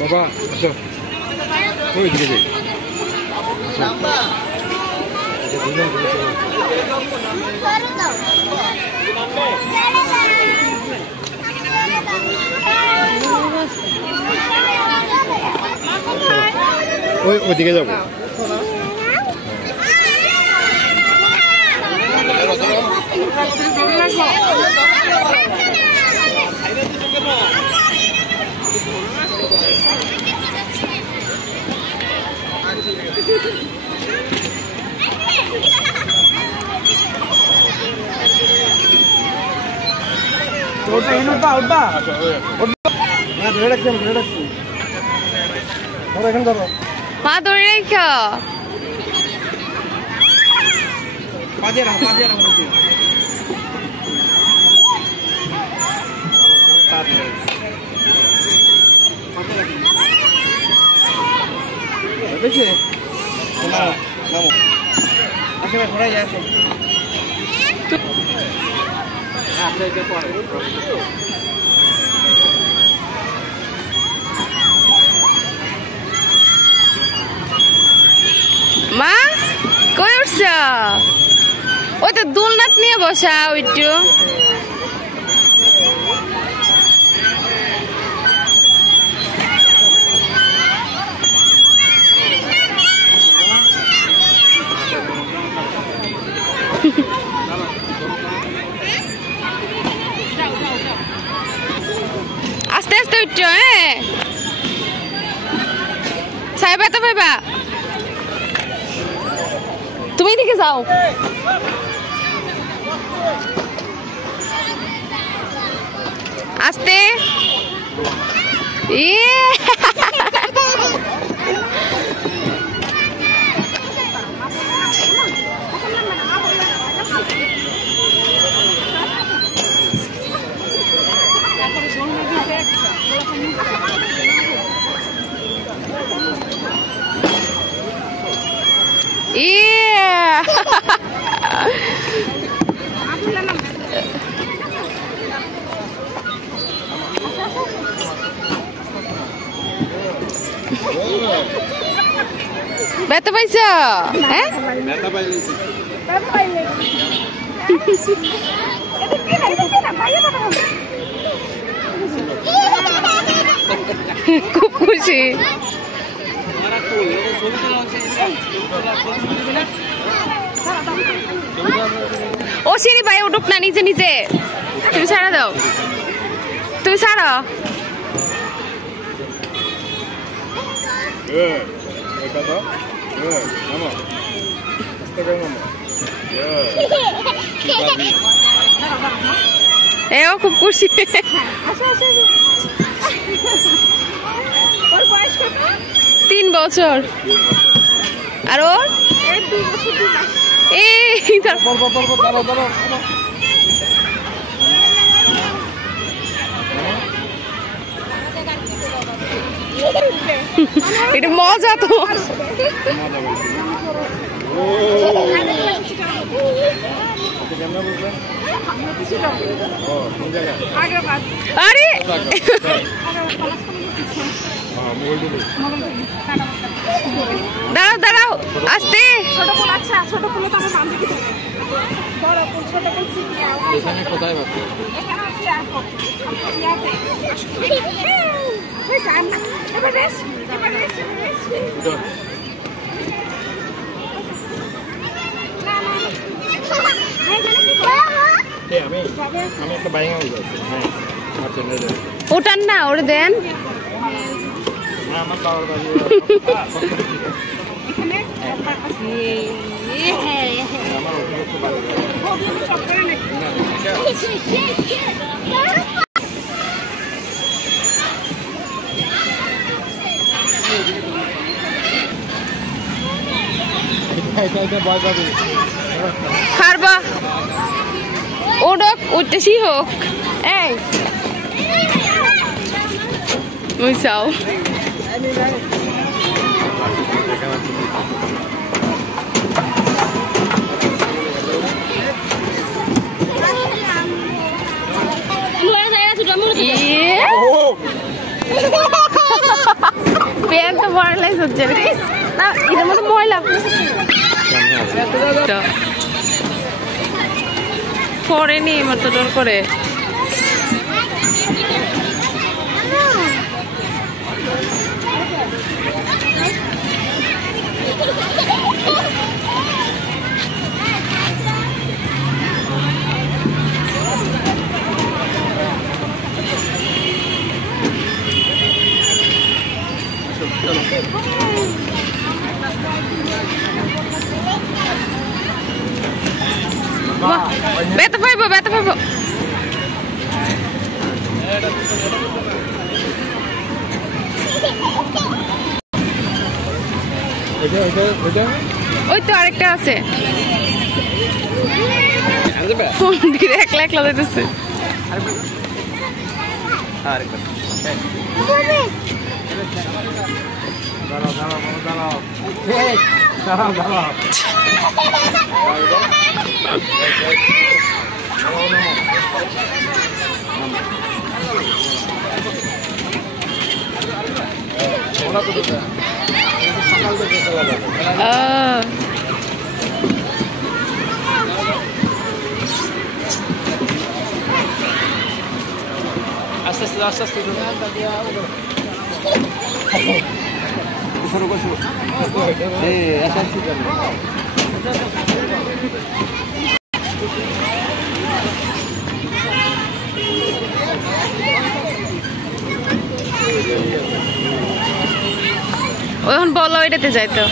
বাবা আসো ওই দিকে যাই ওইদিকে যাবো মা ধরে রেখ মা কই উঠছ ওই তো দোলনাথ নিয়ে বসা একটু আস্তে আস্তে উঠছ হ্যাঁ সাইবা তো ভাইবা তুমি দিকে যাও আস্তে ব্যথা পাইছ হ্যাঁ খুব খুশি ও সিঁড়ি ভাই উঠুক না নিচে নিচে তুমি ছাড়া দাও তুমি ছাড়ো এও খুব খুশি 3 বছর আর ওর এটা মজা তো আরে দাঁড়াও দাঁড়াও আস্তে কোথায় ওটান না ওরে দেন খারবা ওডক উঠতেছি হোক এই ওই চাও প্যান্ট তো বড়লাই হচ্ছে না, এটার মধ্যে ময়লা পরেনি মতো ডর করে। ব্যথা পাইব ব্যথা পাইব। ওই তো আরেকটা আছে, ফোন দিয়ে একলা একলা দিতেছে। আস্তে আস্তে আস্তে আস্তে এখন বলো এটাতে যাইতো।